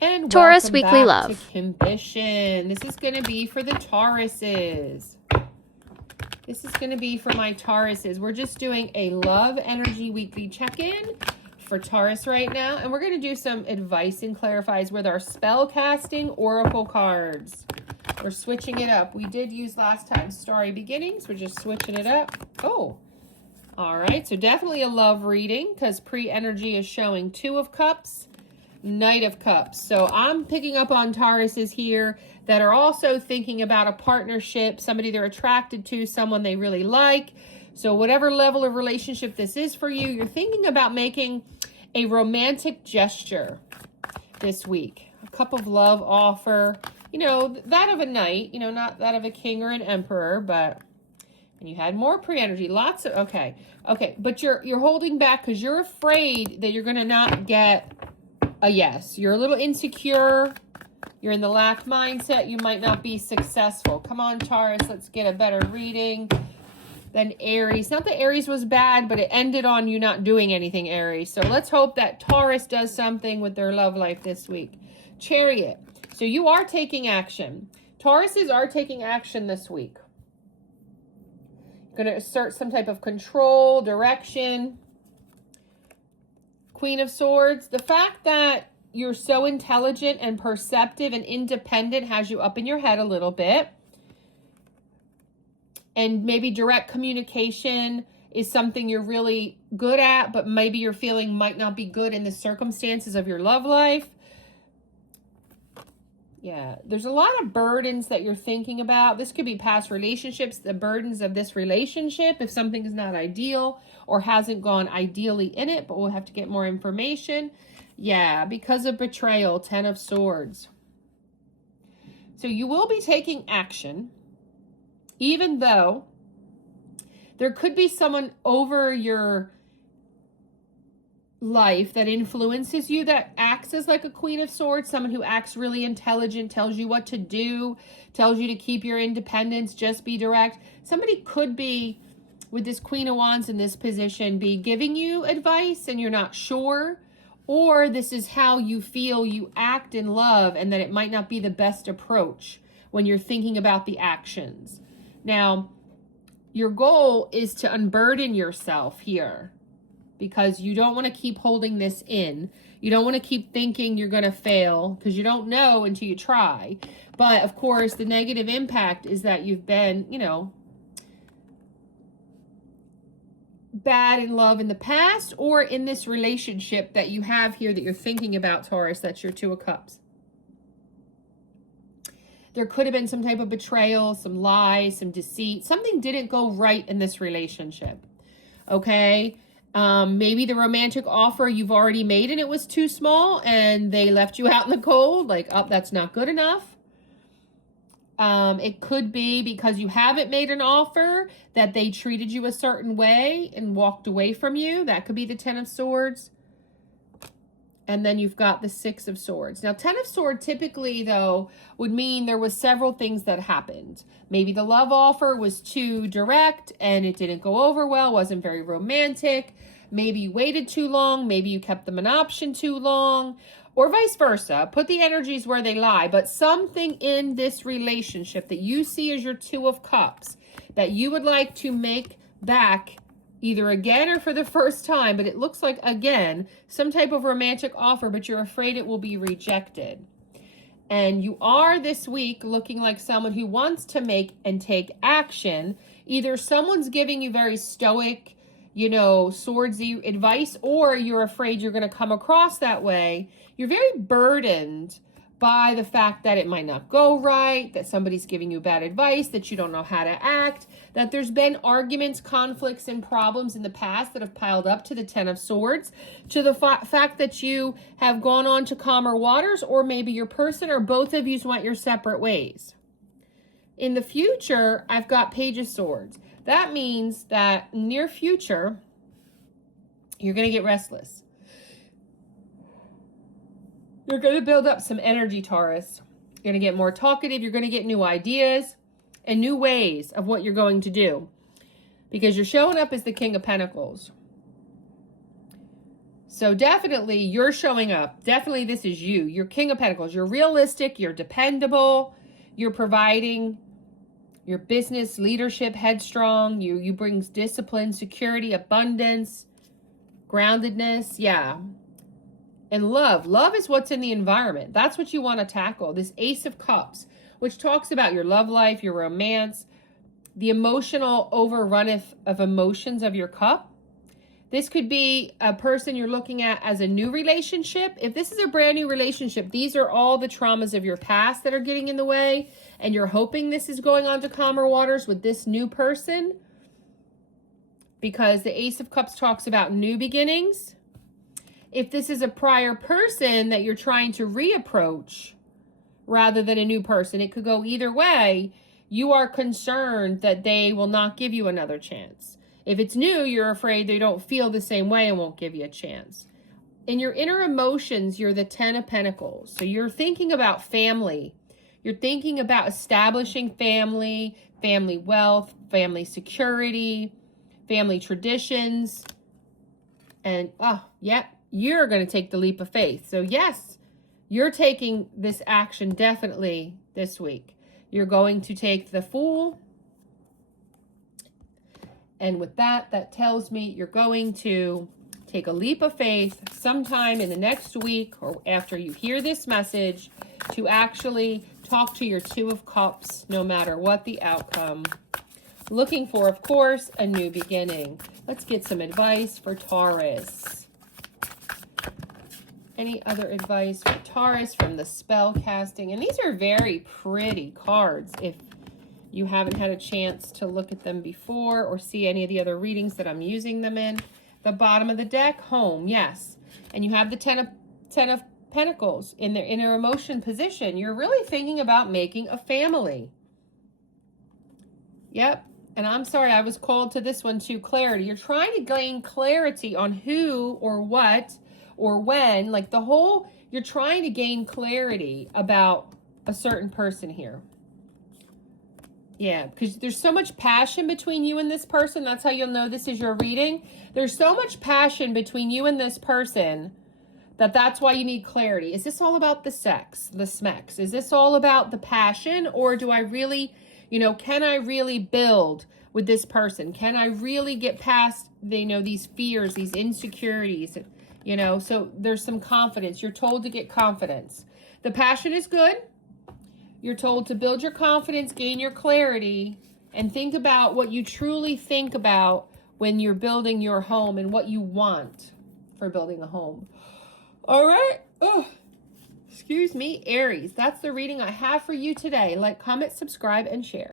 And Taurus welcome Weekly back Love. to Kimbition. This is going to be for the Tauruses. This is going to be for my Tauruses. We're just doing a love energy weekly check-in for Taurus right now. And we're going to do some advice and clarifies with our spell casting oracle cards. We're switching it up. We did use last time Starry Beginnings. We're just switching it up. Oh, all right. So definitely a love reading because pre-energy is showing Two of Cups. Knight of Cups. So I'm picking up on Tauruses here that are also thinking about a partnership, somebody they're attracted to, someone they really like. So whatever level of relationship this is for you, you're thinking about making a romantic gesture this week. A cup of love offer, you know, that of a knight, you know, not that of a king or an emperor, but, and you had more pre-energy, lots of, okay, but you're holding back because you're afraid that you're going to not get a yes. You're a little insecure. You're in the lack mindset. You might not be successful. Come on, Taurus. Let's get a better reading than Aries. Not that Aries was bad, but it ended on you not doing anything, Aries. So let's hope that Taurus does something with their love life this week. Chariot. So you are taking action. Tauruses are taking action this week. Going to assert some type of control, direction. Queen of Swords, the fact that you're so intelligent and perceptive and independent has you up in your head a little bit. And maybe direct communication is something you're really good at, but maybe you're feeling might not be good in the circumstances of your love life. Yeah, there's a lot of burdens that you're thinking about. This could be past relationships, the burdens of this relationship, if something is not ideal or hasn't gone ideally in it, but we'll have to get more information. Yeah, because of betrayal, 10 of Swords. So you will be taking action, even though there could be someone over your life that influences you, that acts as like a Queen of Swords, someone who acts really intelligent, tells you what to do, tells you to keep your independence, just be direct. Somebody could be, with this Queen of Wands in this position, be giving you advice and you're not sure, or this is how you feel you act in love and that it might not be the best approach when you're thinking about the actions. Now, your goal is to unburden yourself here, because you don't want to keep holding this in. You don't want to keep thinking you're going to fail, because you don't know until you try. But of course, the negative impact is that you've been, you know, bad in love in the past, or in this relationship that you have here that you're thinking about, Taurus, that's your Two of Cups. There could have been some type of betrayal, some lies, some deceit. Something didn't go right in this relationship. Okay? Maybe the romantic offer you've already made and it was too small and they left you out in the cold, like, oh, that's not good enough. It could be because you haven't made an offer that they treated you a certain way and walked away from you. That could be the 10 of Swords. And then you've got the 6 of Swords. Now, 10 of Swords typically, though, would mean there was several things that happened. Maybe the love offer was too direct and it didn't go over well, wasn't very romantic. Maybe you waited too long. Maybe you kept them an option too long, or vice versa. Put the energies where they lie. But something in this relationship that you see as your Two of Cups that you would like to make back, either again or for the first time, but it looks like again, some type of romantic offer, but you're afraid it will be rejected. And you are this week looking like someone who wants to make and take action. Either someone's giving you very stoic, you know, swordsy advice, or you're afraid you're going to come across that way. You're very burdened by the fact that it might not go right, that somebody's giving you bad advice, that you don't know how to act, that there's been arguments, conflicts, and problems in the past that have piled up to the 10 of Swords, to the fact that you have gone on to calmer waters, or maybe your person or both of you went your separate ways. In the future, I've got Page of Swords. That means that near future, you're going to get restless. You're going to build up some energy, Taurus. You're going to get more talkative. You're going to get new ideas and new ways of what you're going to do, because you're showing up as the King of Pentacles. So definitely you're showing up. Definitely this is you. You're King of Pentacles. You're realistic. You're dependable. You're providing your business leadership, headstrong. You bring discipline, security, abundance, groundedness. Yeah. And love. Love is what's in the environment. That's what you want to tackle. This Ace of Cups, which talks about your love life, your romance, the emotional overrun of emotions of your cup. This could be a person you're looking at as a new relationship. If this is a brand new relationship, these are all the traumas of your past that are getting in the way, and you're hoping this is going on to calmer waters with this new person, because the Ace of Cups talks about new beginnings. If this is a prior person that you're trying to reapproach rather than a new person, it could go either way. You are concerned that they will not give you another chance. If it's new, you're afraid they don't feel the same way and won't give you a chance. In your inner emotions, you're the 10 of Pentacles. So you're thinking about family. You're thinking about establishing family, family wealth, family security, family traditions. And, you're going to take the leap of faith. So yes, you're taking this action definitely this week. You're going to take the Fool. And with that, that tells me you're going to take a leap of faith sometime in the next week or after you hear this message to actually talk to your Two of Cups, no matter what the outcome. Looking for, of course, a new beginning. Let's get some advice for Taurus. Any other advice for Taurus from the spell casting? And these are very pretty cards if you haven't had a chance to look at them before or see any of the other readings that I'm using them in. The bottom of the deck, home, yes. And you have the 10 of Pentacles in their inner emotion position. You're really thinking about making a family. Yep. And I'm sorry, I was called to this one too, clarity. You're trying to gain clarity on who or what or when, like the whole, you're trying to gain clarity about a certain person here. Yeah, because there's so much passion between you and this person. That's how you'll know this is your reading. There's so much passion between you and this person that's why you need clarity. Is this all about the sex, the smex? Is this all about the passion? Or do I really, can I really build with this person? Can I really get past, these fears, these insecurities? So there's some confidence. You're told to get confidence. The passion is good. You're told to build your confidence, gain your clarity, and think about what you truly think about when you're building your home and what you want for building a home. All right. Excuse me, Aries. That's the reading I have for you today. Like, comment, subscribe, and share.